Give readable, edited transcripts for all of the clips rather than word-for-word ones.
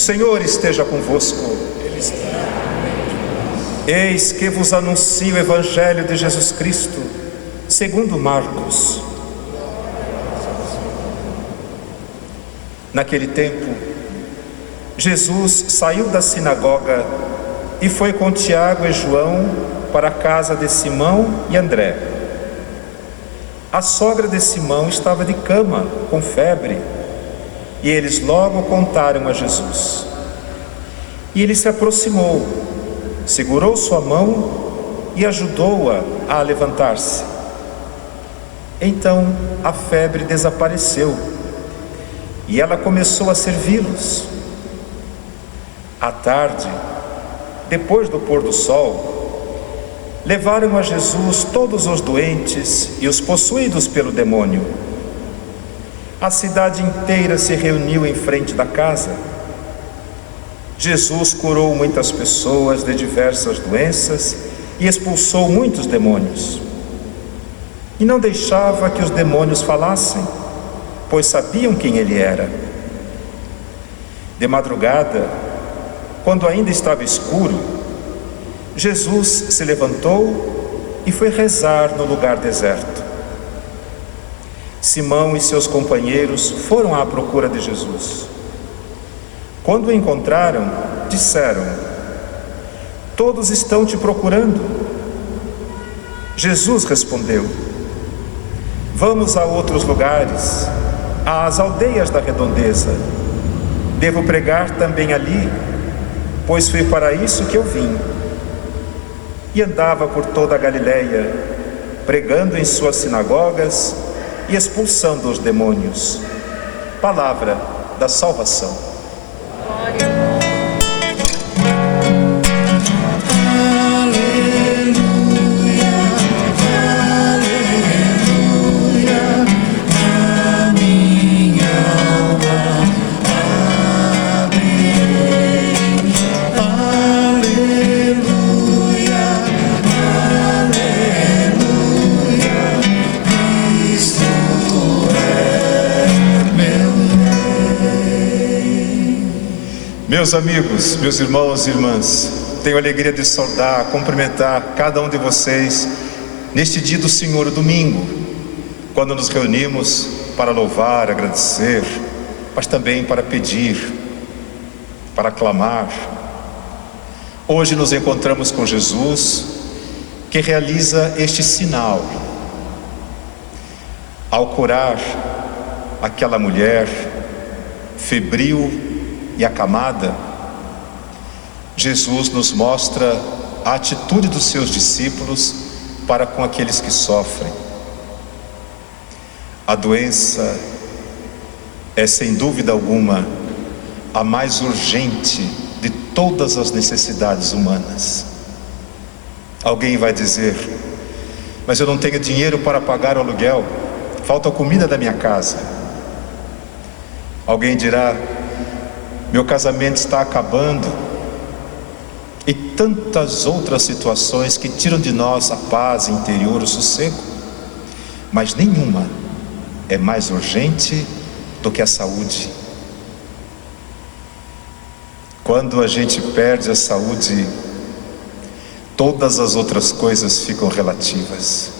Senhor esteja convosco. Eis que vos anuncio o Evangelho de Jesus Cristo, segundo Marcos. Naquele tempo, Jesus saiu da sinagoga e foi com Tiago e João para a casa de Simão e André. A sogra de Simão estava de cama, com febre, e eles logo contaram a Jesus. E ele se aproximou, segurou sua mão e ajudou-a a levantar-se. Então a febre desapareceu e ela começou a servi-los. À tarde, depois do pôr do sol, levaram a Jesus todos os doentes e os possuídos pelo demônio. A cidade inteira se reuniu em frente da casa. Jesus curou muitas pessoas de diversas doenças e expulsou muitos demônios. E não deixava que os demônios falassem, pois sabiam quem ele era. De madrugada, quando ainda estava escuro, Jesus se levantou e foi rezar no lugar deserto. Simão e seus companheiros foram à procura de Jesus. Quando o encontraram, disseram: "Todos estão te procurando." Jesus respondeu: "Vamos a outros lugares, às aldeias da redondeza. Devo pregar também ali, pois foi para isso que eu vim." E andava por toda a Galileia, pregando em suas sinagogas e expulsando os demônios. Palavra da salvação. Meus amigos, meus irmãos e irmãs, tenho a alegria de saudar, cumprimentar cada um de vocês neste dia do Senhor, o domingo, quando nos reunimos para louvar, agradecer, mas também para pedir, para clamar. Hoje nos encontramos com Jesus, que realiza este sinal. Ao curar aquela mulher febril e acamada, Jesus nos mostra a atitude dos seus discípulos para com aqueles que sofrem. A doença é, sem dúvida alguma, a mais urgente de todas as necessidades humanas. Alguém vai dizer: "Mas eu não tenho dinheiro para pagar o aluguel, falta comida da minha casa." Alguém dirá: "Meu casamento está acabando." E tantas outras situações que tiram de nós a paz interior, o sossego. Mas nenhuma é mais urgente do que a saúde. Quando a gente perde a saúde, todas as outras coisas ficam relativas.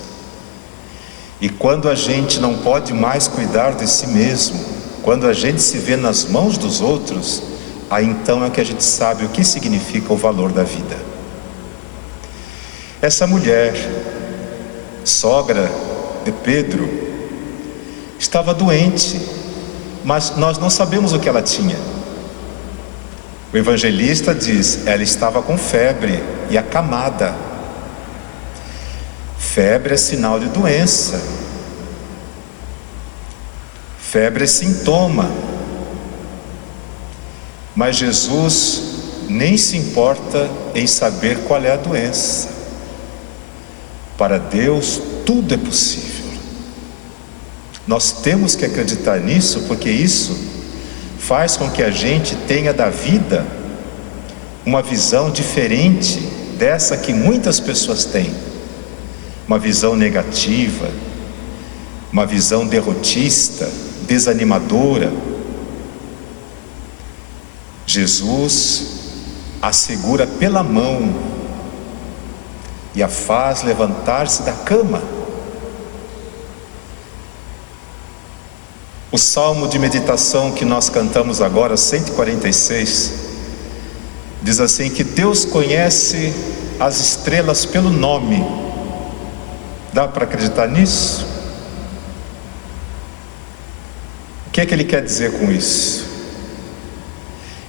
E quando a gente não pode mais cuidar de si mesmo, quando a gente se vê nas mãos dos outros, aí então é que a gente sabe o que significa o valor da vida. Essa mulher, sogra de Pedro, estava doente, mas nós não sabemos o que ela tinha. O evangelista diz: ela estava com febre e acamada. Febre é sinal de doença. Febre é sintoma. Mas Jesus nem se importa em saber qual é a doença. Para Deus tudo é possível. Nós temos que acreditar nisso, porque isso faz com que a gente tenha da vida uma visão diferente dessa que muitas pessoas têm. Uma visão negativa, uma visão derrotista, desanimadora. Jesus a segura pela mão e a faz levantar-se da cama. O salmo de meditação que nós cantamos agora, 146, diz assim: que Deus conhece as estrelas pelo nome. Dá para acreditar nisso? O que é que ele quer dizer com isso?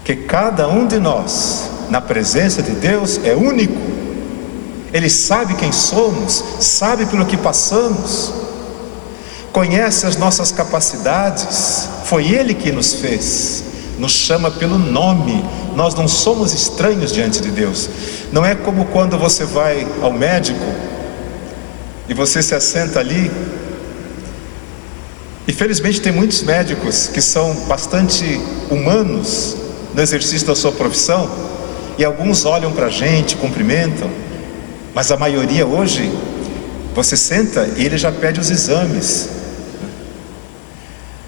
Que cada um de nós, na presença de Deus, é único. Ele sabe quem somos, sabe pelo que passamos, conhece as nossas capacidades. Foi Ele que nos fez, nos chama pelo nome. Nós não somos estranhos diante de Deus. Não é como quando você vai ao médico e você se assenta ali. E felizmente tem muitos médicos que são bastante humanos no exercício da sua profissão, e alguns olham para a gente, cumprimentam, mas a maioria hoje, você senta e ele já pede os exames.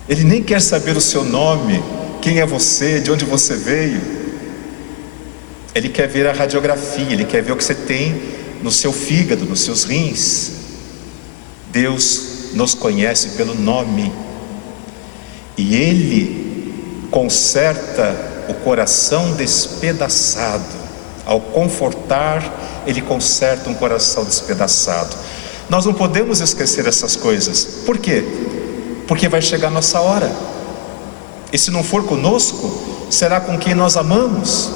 Ele nem quer saber o seu nome, quem é você, de onde você veio. Ele quer ver a radiografia, ele quer ver o que você tem no seu fígado, nos seus rins. Deus nos conhece pelo nome, e Ele conserta o coração despedaçado. Ao confortar, Ele conserta um coração despedaçado. Nós não podemos esquecer essas coisas. Por quê? Porque vai chegar a nossa hora, e se não for conosco, será com quem nós amamos.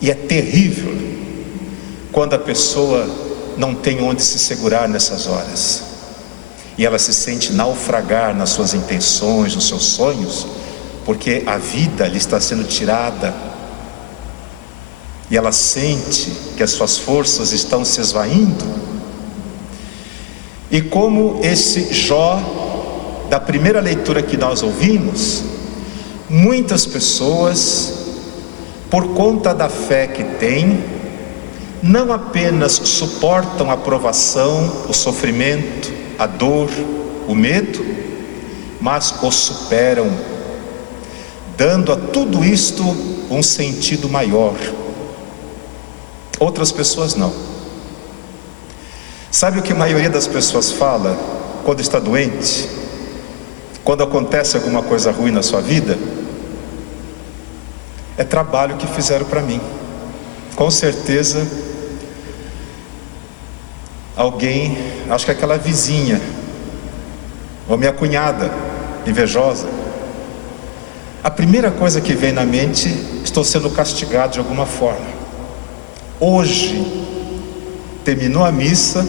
E é terrível quando a pessoa não tem onde se segurar nessas horas, e ela se sente naufragar nas suas intenções, nos seus sonhos, porque a vida lhe está sendo tirada, e ela sente que as suas forças estão se esvaindo. E como esse Jó da primeira leitura que nós ouvimos, muitas pessoas, por conta da fé que têm, não apenas suportam a provação, o sofrimento, a dor, o medo, mas o superam, dando a tudo isto um sentido maior. Outras pessoas não. Sabe o que a maioria das pessoas fala quando está doente? Quando acontece alguma coisa ruim na sua vida? É trabalho que fizeram para mim. Com certeza alguém, acho que é aquela vizinha, ou minha cunhada, invejosa. A primeira coisa que vem na mente: estou sendo castigado de alguma forma. Hoje, terminou a missa,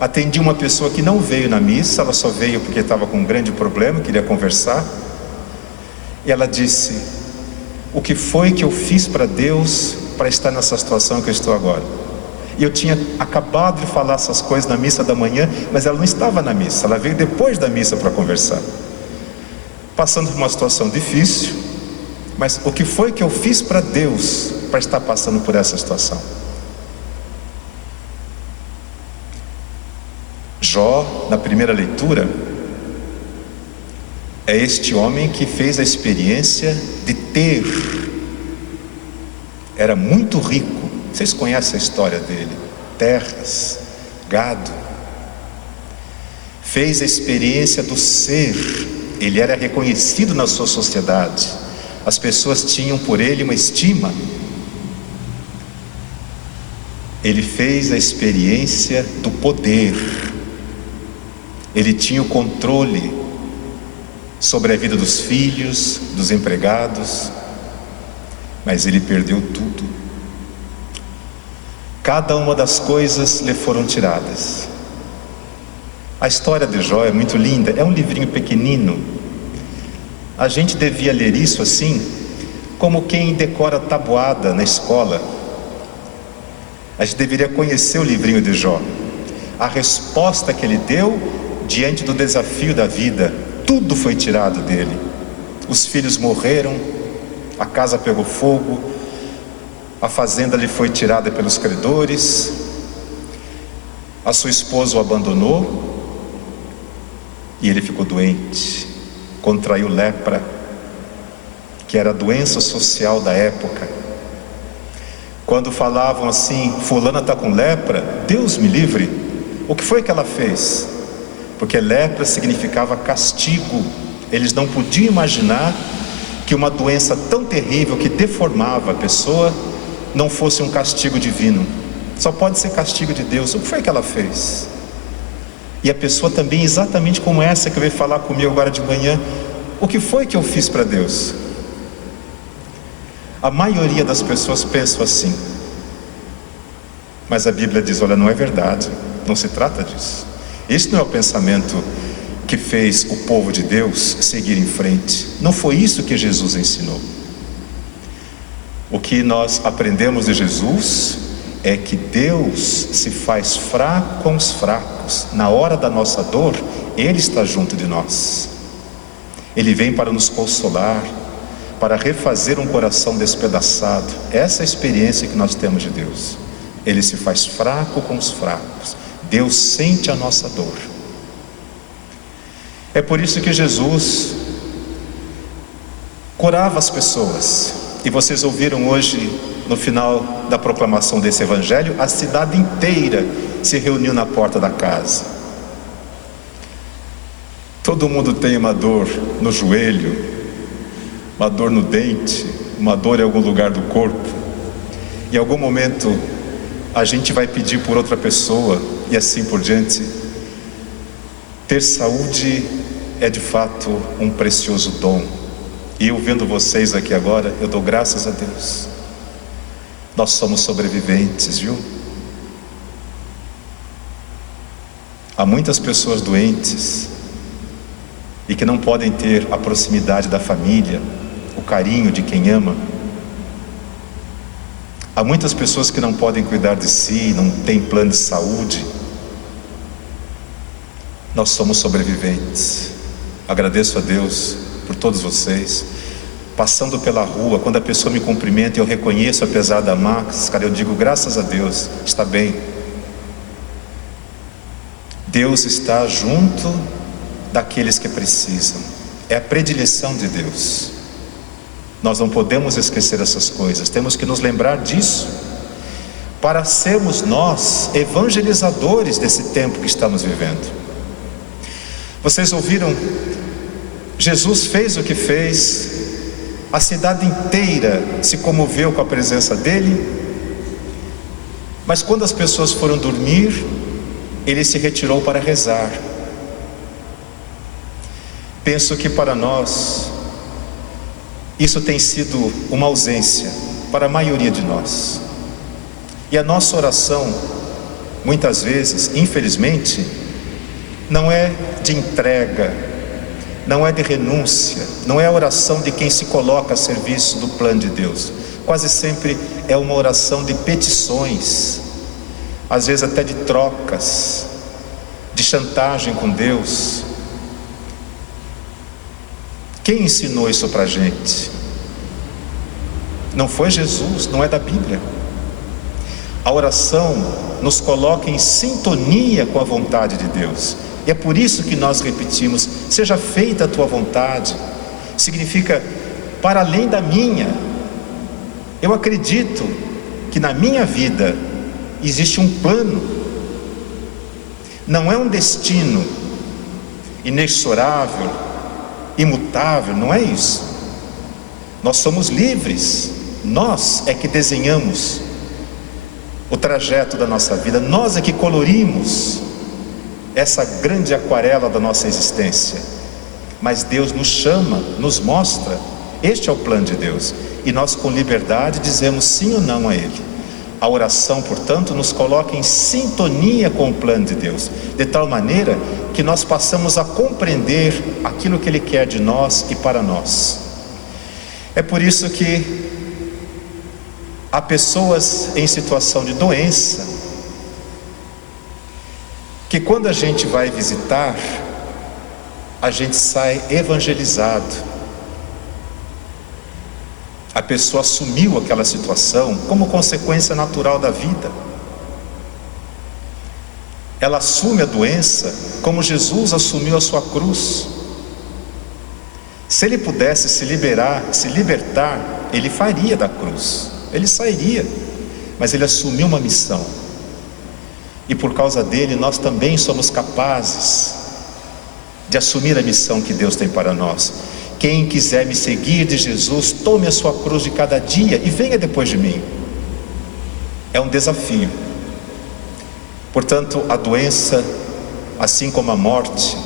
atendi uma pessoa que não veio na missa, ela só veio porque estava com um grande problema, queria conversar, e ela disse: o que foi que eu fiz para Deus para estar nessa situação que eu estou agora? E eu tinha acabado de falar essas coisas na missa da manhã, mas ela não estava na missa, ela veio depois da missa para conversar, passando por uma situação difícil. Mas o que foi que eu fiz para Deus para estar passando por essa situação? Jó, na primeira leitura, é este homem que fez a experiência de ter. Era muito rico. Vocês conhecem a história dele? Terras, gado. Fez a experiência do ser. Ele era reconhecido na sua sociedade. As pessoas tinham por ele uma estima. Ele fez a experiência do poder. Ele tinha o controle sobre a vida dos filhos, dos empregados, mas ele perdeu tudo. Cada uma das coisas lhe foram tiradas. A história de Jó é muito linda, é um livrinho pequenino. A gente devia ler isso assim, como quem decora tabuada na escola. A gente deveria conhecer o livrinho de Jó, a resposta que ele deu diante do desafio da vida. Tudo foi tirado dele. Os filhos morreram, a casa pegou fogo, a fazenda lhe foi tirada pelos credores, a sua esposa o abandonou, e ele ficou doente, contraiu lepra, que era a doença social da época. Quando falavam assim, fulana está com lepra, Deus me livre, o que foi que ela fez? Porque lepra significava castigo. Eles não podiam imaginar que uma doença tão terrível que deformava a pessoa não fosse um castigo divino. Só pode ser castigo de Deus. O que foi que ela fez? E a pessoa também, exatamente como essa que veio falar comigo agora de manhã, o que foi que eu fiz para Deus? A maioria das pessoas pensam assim. Mas a Bíblia diz, olha, não é verdade, não se trata disso. Esse não é o pensamento que fez o povo de Deus seguir em frente. Não foi isso que Jesus ensinou. O que nós aprendemos de Jesus é que Deus se faz fraco com os fracos. Na hora da nossa dor, Ele está junto de nós. Ele vem para nos consolar, para refazer um coração despedaçado. Essa é a experiência que nós temos de Deus. Ele se faz fraco com os fracos. Deus sente a nossa dor. É por isso que Jesus curava as pessoas. E vocês ouviram hoje, no final da proclamação desse evangelho, a cidade inteira se reuniu na porta da casa. Todo mundo tem uma dor no joelho, uma dor no dente, uma dor em algum lugar do corpo. Em algum momento a gente vai pedir por outra pessoa e assim por diante. Ter saúde é de fato um precioso dom. E eu vendo vocês aqui agora, eu dou graças a Deus. Nós somos sobreviventes, viu? Há muitas pessoas doentes e que não podem ter a proximidade da família, o carinho de quem ama. Há muitas pessoas que não podem cuidar de si, não têm plano de saúde. Nós somos sobreviventes. Agradeço a Deus por todos vocês. Passando pela rua, quando a pessoa me cumprimenta, eu reconheço, apesar da máscara, eu digo graças a Deus, está bem. Deus está junto daqueles que precisam. É a predileção de Deus. Nós não podemos esquecer essas coisas, temos que nos lembrar disso, para sermos nós evangelizadores desse tempo que estamos vivendo. Vocês ouviram? Jesus fez o que fez, a cidade inteira se comoveu com a presença dele, mas quando as pessoas foram dormir, ele se retirou para rezar. Penso que para nós isso tem sido uma ausência para a maioria de nós. E a nossa oração, muitas vezes, infelizmente, não é de entrega, não é de renúncia, não é a oração de quem se coloca a serviço do plano de Deus. Quase sempre é uma oração de petições, às vezes até de trocas, de chantagem com Deus. Quem ensinou isso para a gente? Não foi Jesus, não é da Bíblia. A oração nos coloca em sintonia com a vontade de Deus. E é por isso que nós repetimos, seja feita a tua vontade. Significa, para além da minha. Eu acredito que na minha vida existe um plano. Não é um destino inexorável, imutável, não é isso. Nós somos livres, nós é que desenhamos o trajeto da nossa vida, nós é que colorimos essa grande aquarela da nossa existência. Mas Deus nos chama, nos mostra, este é o plano de Deus, e nós com liberdade dizemos sim ou não a Ele. A oração, portanto, nos coloca em sintonia com o plano de Deus, de tal maneira que nós passamos a compreender aquilo que Ele quer de nós e para nós. É por isso que há pessoas em situação de doença, que quando a gente vai visitar, a gente sai evangelizado. A pessoa assumiu aquela situação como consequência natural da vida. Ela assume a doença como Jesus assumiu a sua cruz. Se ele pudesse se libertar, ele faria da cruz, ele sairia, mas ele assumiu uma missão, e por causa dele nós também somos capazes de assumir a missão que Deus tem para nós. Quem quiser me seguir, de Jesus, tome a sua cruz de cada dia e venha depois de mim. É um desafio. Portanto, a doença, assim como a morte,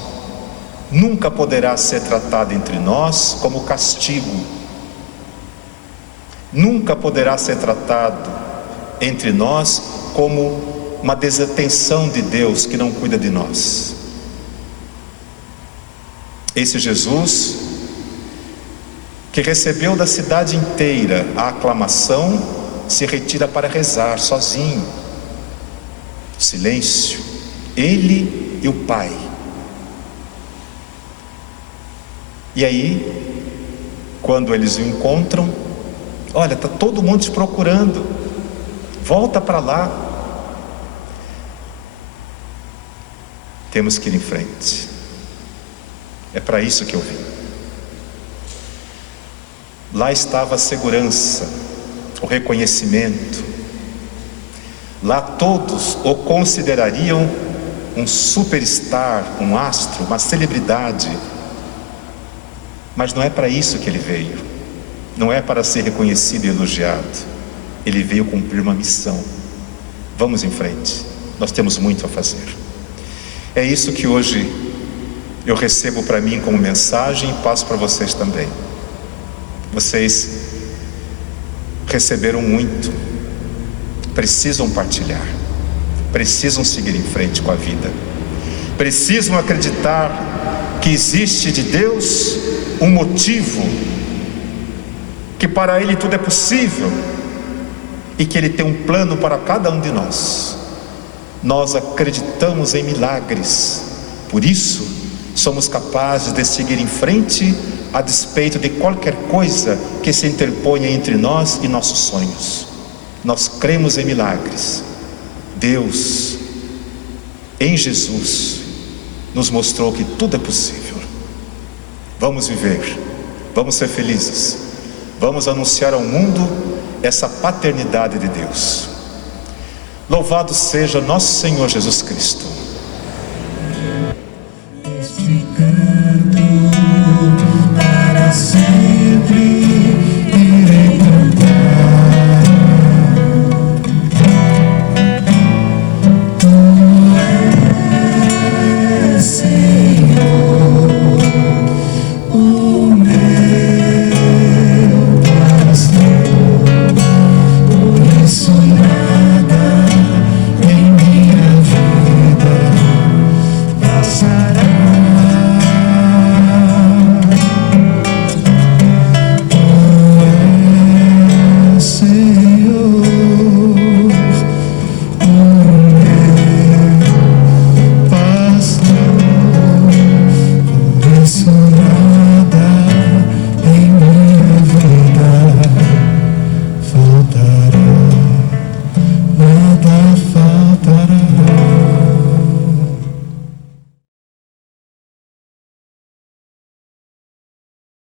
nunca poderá ser tratada entre nós como castigo. Nunca poderá ser tratado entre nós como uma desatenção de Deus que não cuida de nós. Esse Jesus, que recebeu da cidade inteira a aclamação, se retira para rezar sozinho. Silêncio, ele e o Pai. E aí, quando eles o encontram, olha, está todo mundo te procurando, volta para lá. Temos que ir em frente. É para isso que eu vim. Lá estava a segurança, o reconhecimento. Lá todos o considerariam um superstar, um astro, uma celebridade. Mas não é para isso que ele veio. Não é para ser reconhecido e elogiado. Ele veio cumprir uma missão. Vamos em frente. Nós temos muito a fazer. É isso que hoje eu recebo para mim como mensagem e passo para vocês também. Vocês receberam muito, precisam partilhar, precisam seguir em frente com a vida, precisam acreditar que existe de Deus um motivo, que para Ele tudo é possível e que Ele tem um plano para cada um de nós. Nós acreditamos em milagres, por isso somos capazes de seguir em frente a despeito de qualquer coisa que se interponha entre nós e nossos sonhos. Nós cremos em milagres. Deus, em Jesus, nos mostrou que tudo é possível. Vamos viver, vamos ser felizes, vamos anunciar ao mundo essa paternidade de Deus. Louvado seja nosso Senhor Jesus Cristo.